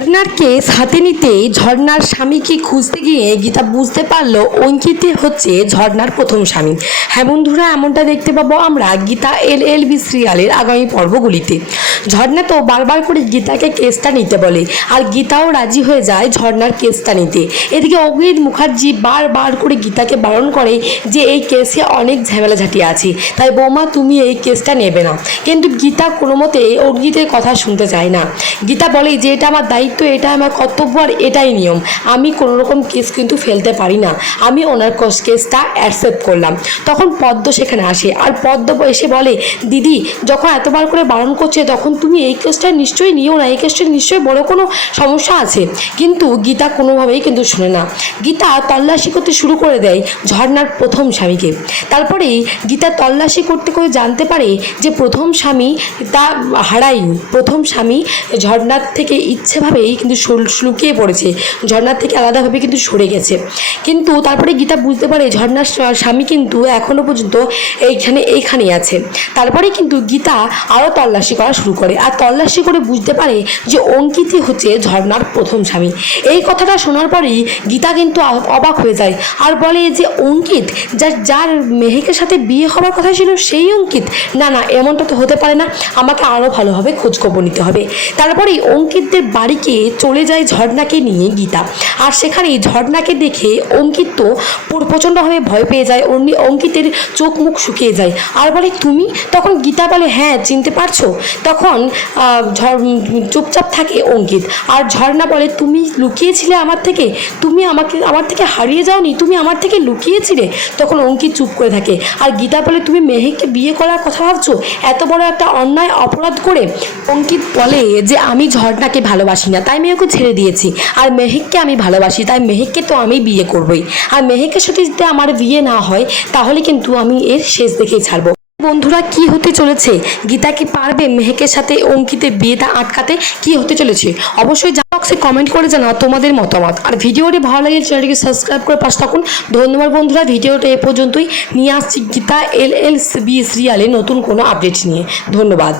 ঝর্নার কেস হাতে নিতে ঝর্নার স্বামীকে খুঁজতে গিয়ে গীতা বুঝতে পারল অঙ্কিতে হচ্ছে ঝর্নার প্রথম স্বামী। হ্যাঁ বন্ধুরা, এমনটা দেখতে পাবো আমরা গীতা এল এল বি সিরিয়ালের আগামী পর্বগুলিতে। ঝর্ণা তো বারবার করে গীতাকে কেসটা নিতে বলে আর গীতাও রাজি হয়ে যায় ঝর্নার কেসটা নিতে। এদিকে অগ্নিত মুখার্জি বারবার করে গীতাকে বারণ করে যে এই কেসে অনেক ঝামেলাঝাটি আছে, তাই বৌমা তুমি এই কেসটা নেবে না। কিন্তু গীতা কোনো মতে অগ্নিতের কথা শুনতে চায় না। গীতা বলে যে এটা আমার দায়িত্ব এটা আমার কর্তব্য আর এটাই নিয়ম। আমি কোনো রকম কেস কিন্তু ফেলতে পারি না। আমি ওনার কস- কেসটা অ্যাকসেপ্ট করলাম। তখন পদ্ম সেখানে আসে। আর পদ্ম এসে বলে, দিদি, যখন এতবার করে বারণ করছে, তখন তুমি এই কেসটা নিশ্চয়ই নিও না। এই কেসটা নিশ্চয়ই বড় কোনো সমস্যা আছে। কিন্তু গীতা কোনোভাবেই কিন্তু শুনে না। গীতা তল্লাশি করতে শুরু করে দেয় ঝর্নার প্রথম স্বামীকে। তারপরে গীতা তল্লাশি করতে করে জানতে পারে যে প্রথম স্বামী তা হারায়নি। প্রথম স্বামী ঝর্নার থেকে ইচ্ছেভাবেই কিন্তু লুকিয়ে পড়েছে। ঝর্নার থেকে আলাদাভাবে কিন্তু সরে গেছে। কিন্তু তারপরে গীতা বুঝতে পারে ঝর্নার স্বামী কিন্তু এখনও পর্যন্ত এইখানে, এইখানেই আছে। তারপরে কিন্তু গীতা আরও তল্লাশি করা শুরু করে। আর তল্লাশি করে বুঝতে পারে যে অঙ্কিতই হচ্ছে ঝর্নার প্রথম স্বামী। এই কথাটা শোনার পরেই গীতা কিন্তু অবাক হয়ে যায়। আর বলে যে, অঙ্কিত যার যার মেহেকের সাথে বিয়ে হওয়ার কথা ছিল সেই অঙ্কিত? না না, এমনটা তো হতে পারে না। আমাকে আরও ভালোভাবে খোঁজখবর নিতে হবে। তারপরেই অঙ্কিতদের বাড়িকে চলে যায় ঝর্ণাকে নিয়ে গীতা। আর সেখানে ঝর্ণাকে দেখে অঙ্কিত তো প্রচণ্ডভাবে ভয় পেয়ে যায়, অমনি অঙ্কিতের চোখ মুখ শুকিয়ে যায়। আর বলে, তুমি? তখন গীতা বলে হ্যাঁ চিনতে পারছ? তখন চুপচাপ থাকে অঙ্কিত। আর ঝর্ণা বলে, তুমি লুকিয়েছিলে আমার থেকে? তুমি আমাকে, আমার থেকে হারিয়ে যাওনি? তুমি আমার থেকে লুকিয়েছিলে? তখন অঙ্কিত চুপ করে থাকে। আর গীতা বলে, তুমি মেহেককে বিয়ে করার কথা ভাবছ? এত বড় একটা অন্যায়, অপরাধ করে? অঙ্কিত বলে যে, আমি ঝর্ণাকে ভালোবাসি তাই আমি ওকে ছেড়ে দিয়েছি। আর মেহেককে আমি ভালোবাসি, তাই মেহেককে তো আমি বিয়ে করবই। আর মেহেকের সাথে যদি আমার বিয়ে না হয়, তাহলে কিন্তু আমি এর শেষ দেখেই ছাড়বো। বন্ধুরা, কি হতে চলেছে? গীতা কি পারবে মেহেকের সাথে অঙ্কিতের বিয়েটা আটকাতে? কি হতে চলেছে? অবশ্যই বক্সে কমেন্ট করে জানাও তোমাদের মতামত। আর ভিডিওটি ভালো লাগে চ্যানেলটিকে সাবস্ক্রাইব করে পাশে থাকুন। ধন্যবাদ বন্ধুরা, ভিডিওটা এ পর্যন্তই। নিয়ে আসছি গীতা এল এল বি সিরিয়ালে নতুন কোনো আপডেট নিয়ে। ধন্যবাদ।